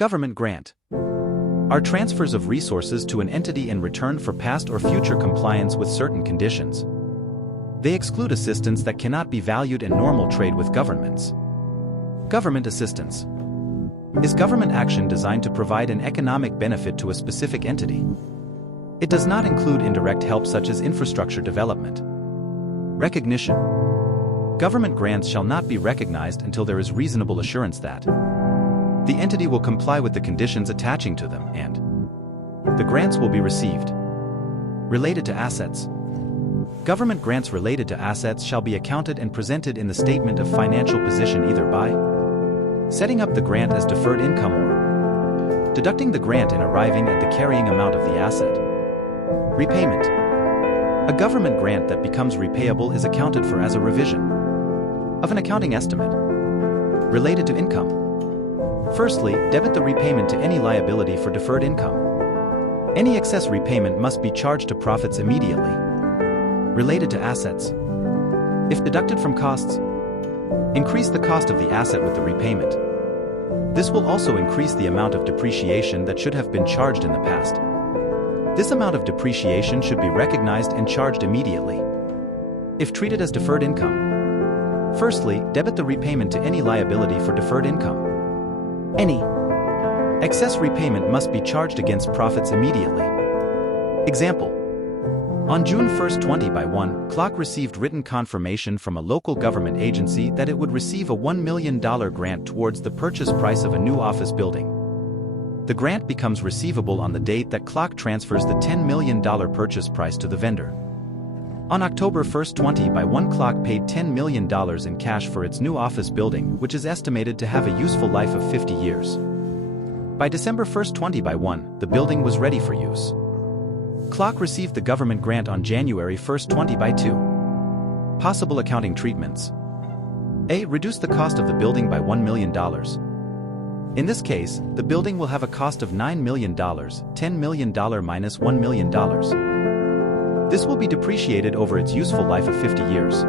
Government grant are transfers of resources to an entity in return for past or future compliance with certain conditions. They exclude assistance that cannot be valued in normal trade with governments. Government assistance is government action designed to provide an economic benefit to a specific entity. It does not include indirect help such as infrastructure development. Recognition. Government grants shall not be recognized until there is reasonable assurance that the entity will comply with the conditions attaching to them and the grants will be received. Related to assets. Government grants related to assets shall be accounted and presented in the statement of financial position either by setting up the grant as deferred income or deducting the grant in arriving at the carrying amount of the asset. Repayment. A government grant that becomes repayable is accounted for as a revision of an accounting estimate. Related to income. Firstly, debit the repayment to any liability for deferred income. Any excess repayment must be charged to profits immediately. Related to assets. If deducted from costs, increase the cost of the asset with the repayment. This will also increase the amount of depreciation that should have been charged in the past. This amount of depreciation should be recognized and charged immediately. If treated as deferred income. Firstly, debit the repayment to any liability for deferred income. Any excess repayment must be charged against profits immediately. Example. On June 1, 20 by 1, Clock received written confirmation from a local government agency that it would receive a $1 million grant towards the purchase price of a new office building. The grant becomes receivable on the date that Clock transfers the $10 million purchase price to the vendor. On October 1, 20 by 1, Clock paid $10 million in cash for its new office building, which is estimated to have a useful life of 50 years. By December 1, 20 by 1, the building was ready for use. Clock received the government grant on January 1, 20 by 2. Possible accounting treatments. A. Reduce the cost of the building by $1 million. In this case, the building will have a cost of $9 million, $10 million minus $1 million. This will be depreciated over its useful life of 50 years.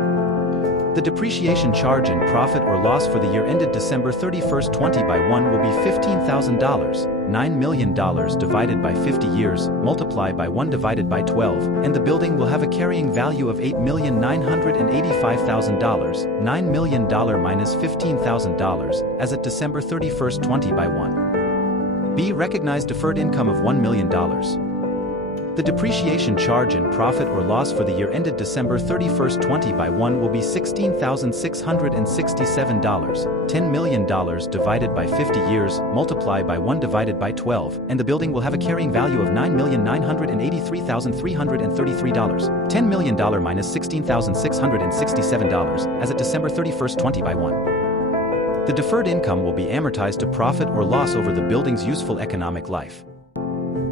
The depreciation charge in profit or loss for the year ended December 31, 20 by 1 will be $15,000, $9 million divided by 50 years, multiplied by 1 divided by 12, and the building will have a carrying value of $8,985,000, $9 million minus $15,000, as at December 31, 20 by 1. B. Recognize deferred income of $1 million. The depreciation charge in profit or loss for the year ended December 31, 20 by 1 will be $16,667, $10 million divided by 50 years, multiplied by 1 divided by 12, and the building will have a carrying value of $9,983,333, $10 million minus $16,667, as at December 31, 20 by 1. The deferred income will be amortized to profit or loss over the building's useful economic life.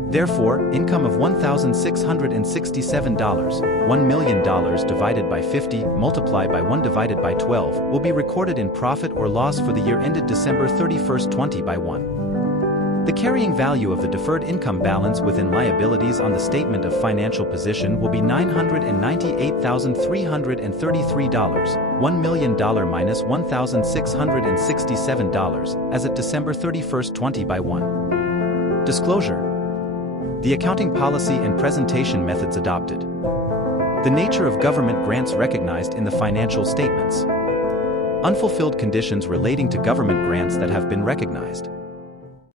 Therefore, income of $1,667, $1 million divided by 50, multiplied by 1 divided by 12, will be recorded in profit or loss for the year ended December 31, 20 by 1. The carrying value of the deferred income balance within liabilities on the statement of financial position will be $998,333, $1 million minus $1,667, as at December 31, 20 by 1. Disclosure. The accounting policy and presentation methods adopted. The nature of government grants recognized in the financial statements. Unfulfilled conditions relating to government grants that have been recognized.